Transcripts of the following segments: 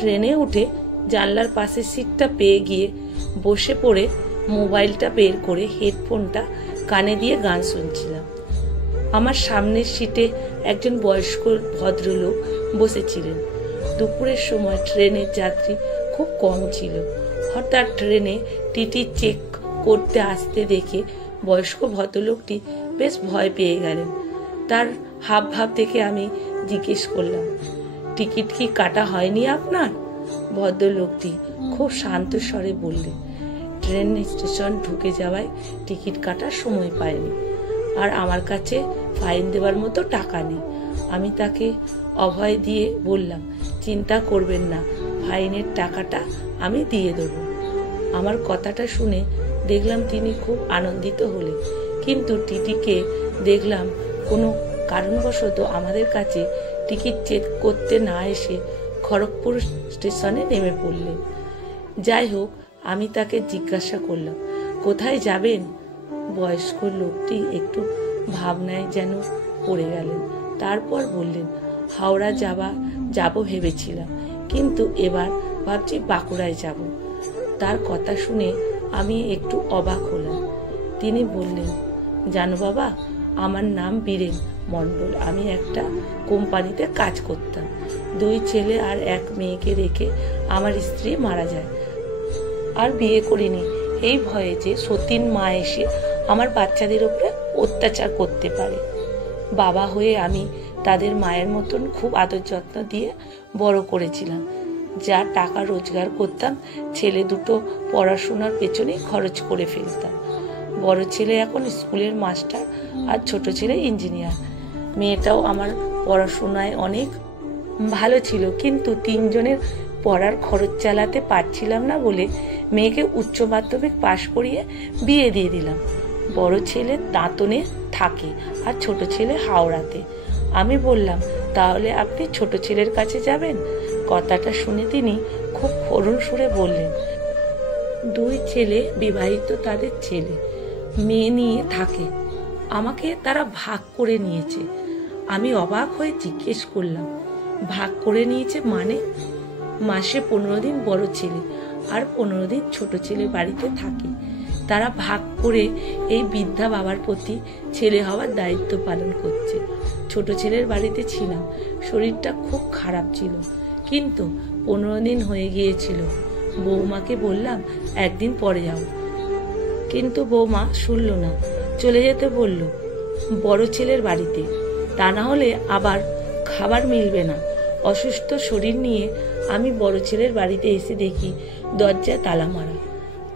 ট্রেনে উঠে জানলার পাশের সিটটা পেয়ে গিয়ে বসে পড়ে মোবাইলটা বের করে হেডফোনটা কানে দিয়ে গান শুনছিলাম। আমার সামনের সিটে একজন বয়স্ক ভদ্রলোক বসেছিলেন। দুপুরের সময় ট্রেনের যাত্রী খুব কম ছিল। হঠাৎ ট্রেনে টিটি চেক করতে আসতে দেখে বয়স্ক ভদ্রলোকটি বেশ ভয় পেয়ে গেলেন। তার হাব ভাব দেখে আমি জিজ্ঞেস করলাম, টিকিট কি কাটা হয়নি আপনার? ভদ্রলোকটি খুব শান্ত স্বরে বললেন, ট্রেন স্টেশন ঢুকে যাওয়ায় টিকিট কাটার সময় পায়নি, আর আমার কাছে ফাইন দেওয়ার মতো টাকা নেই। আমি তাকে অভয় দিয়ে বললাম, চিন্তা করবেন না, ফাইনের টাকাটা আমি দিয়ে দেব। আমার কথাটা শুনে দেখলাম তিনি খুব আনন্দিত হলেন, কিন্তু টিটিকে দেখলাম কোনো কারণবশত আমাদের কাছে টিকিট চেক করতে না এসে খড়গপুর স্টেশনে নেমে পড়লেন। যাই হোক, আমি তাকে জিজ্ঞাসা করলাম, কোথায় যাবেন? বয়স্ক লোকটি একটু ভাবনায় যেন পড়ে গেলেন। তারপর বললেন, হাওড়া যাব ভেবেছিলাম, কিন্তু এবার ভাবছি বাঁকুড়ায় যাব। তার কথা শুনে আমি একটু অবাক হলাম। তিনি বললেন, জানো বাবা, আমার নাম বীরেন মণ্ডল। আমি একটা কোম্পানিতে কাজ করতাম। 2 ছেলে আর 1 মেয়েকে রেখে আমার স্ত্রী মারা যায়, আর বিয়ে করিনি এই ভয়ে যে সতীন মা এসে আমার বাচ্চাদের উপরে অত্যাচার করতে পারে। বাবা হয়ে আমি তাদের মায়ের মতন খুব আদর যত্ন দিয়ে বড় করেছিলাম। যা টাকা রোজগার করতাম ছেলে দুটো পড়াশোনার পেছনেই খরচ করে ফেলতাম। বড় ছেলে এখন স্কুলের মাস্টার আর ছোট ছেলে ইঞ্জিনিয়ার। মেয়েটাও আমার পড়াশোনায় অনেক ভালো ছিল, কিন্তু 3 জনের পড়ার খরচ চালাতে পারছিলাম না বলে মেয়েকে উচ্চ মাধ্যমিক পাশ করিয়ে বিয়ে দিয়ে দিলাম। বড় ছেলে দাঁতনে থাকে আর ছোট ছেলে হাওড়াতে। আমি বললাম, তাহলে আপনি ছোট ছেলের কাছে যাবেন? কথাটা শুনে তিনি খুব করুণ সুরে বললেন, 2 ছেলে বিবাহিত, তাদের ছেলে মেয়ে নিয়ে থাকে, আমাকে তারা ভাগ করে নিয়েছে। আমি অবাক হয়ে জিজ্ঞেস করলাম, ভাগ করে নিয়েছে মানে? মাসে 15 দিন বড় ছেলে আর 15 দিন ছোট ছেলে বাড়িতে থাকে। তারা ভাগ করে এই বৃদ্ধা বাবার প্রতি ছেলে হওয়ার দায়িত্ব পালন করছে। ছোট ছেলের বাড়িতে ছিলাম, শরীরটা খুব খারাপ ছিল, কিন্তু 15 দিন হয়ে গিয়েছিল। বৌমাকে বললাম একদিন পরে যাও, কিন্তু বৌমা শুনল না, চলে যেতে বলল বড় ছেলের বাড়িতে, তা না হলে আবার খাবার মিলবে না। অসুস্থ শরীর নিয়ে আমি বড় ছেলের বাড়িতে এসে দেখি দরজায় তালা মারা।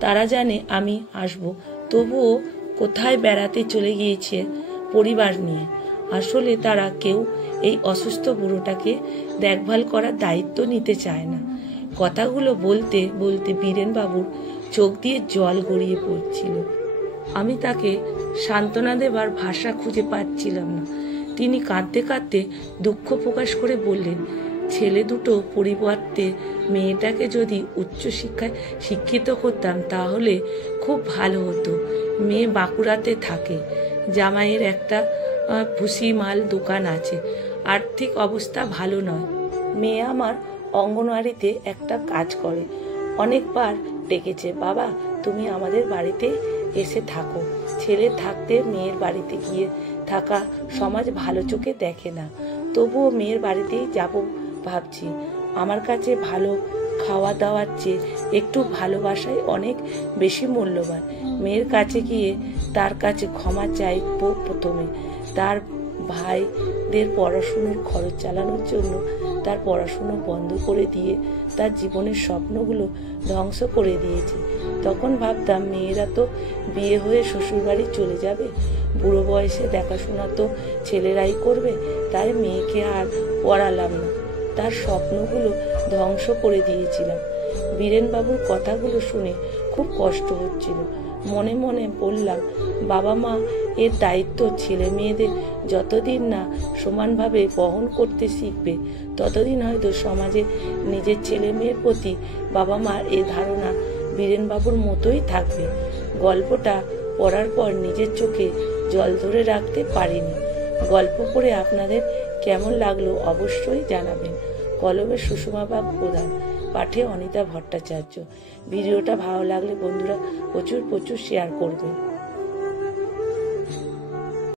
তারা জানে আমি আসবো, তবুও কোথায় বেড়াতে চলে গিয়েছে পরিবার নিয়ে। আসলে তারা কেউ এই অসুস্থ বুড়োটাকে দেখভাল করার দায়িত্ব নিতে চায় না। কথাগুলো বলতে বলতে বীরেন বাবুর চোখ দিয়ে জল গড়িয়ে পড়ছিল। আমি তাকে সান্ত্বনা দেবার ভাষা খুঁজে পাচ্ছিলাম না। তিনি কাঁদতে কাঁদতে দুঃখ প্রকাশ করে বললেন, ছেলে দুটো পরিবর্তে মেয়েটাকে যদি উচ্চশিক্ষায় শিক্ষিত করতাম তাহলে খুব ভালো হতো। মেয়ে বাঁকুড়াতে থাকে, জামাইয়ের একটা ভুসিমাল দোকান আছে, আর্থিক অবস্থা ভালো নয়। মেয়ে আমার অঙ্গনওয়াড়িতে একটা কাজ করে। অনেকবার ডেকেছে, বাবা তুমি আমাদের বাড়িতে এসে থাকো। ছেলে থাকতে মেয়ের বাড়িতে গিয়ে থাকা সমাজ ভালো চোখে দেখে না, তবুও মেয়ের বাড়িতেই যাব ভাবছি। আমার কাছে ভালো খাওয়া দাওয়ার চেয়ে একটু ভালোবাসাই অনেক বেশি মূল্যবান। মেয়ের কাছে গিয়ে তার কাছে ক্ষমা চাইবো প্রথমে। তার ভাইদের পড়াশুনোর খরচ চালানোর জন্য তার পড়াশুনো বন্ধ করে দিয়ে তার জীবনের স্বপ্নগুলো ধ্বংস করে দিয়েছে। তখন ভাবতাম মেয়েরা তো বিয়ে হয়ে শ্বশুরবাড়ি চলে যাবে, বুড়ো বয়সে দেখাশোনা তো ছেলেরাই করবে, তাই মেয়েকে আর পড়ালাম না। তার স্বপ্নগুলো ধ্বংস করে দিয়েছিলাম। বীরেনবাবুর কথাগুলো শুনে খুব কষ্ট হচ্ছিল। মনে মনে বললাম, বাবা মা এর দায়িত্ব ছেলে মেয়েদের যতদিন না সমানভাবে বহন করতে শিখবে ততদিন হয়তো সমাজে নিজের ছেলে মেয়ের প্রতি বাবা মার এ ধারণা বীরেনবাবুর মতোই থাকবে। গল্পটা পড়ার পর নিজের চোখে জল ধরে রাখতে পারিনি। গল্প পড়ে আপনাদের কেমন লাগলো অবশ্যই জানাবেন। কলমের সুষমাবাগ প্রধান, পাঠে অনিতা ভট্টাচার্য। ভিডিওটা ভালো লাগলে বন্ধুরা প্রচুর শেয়ার করবেন।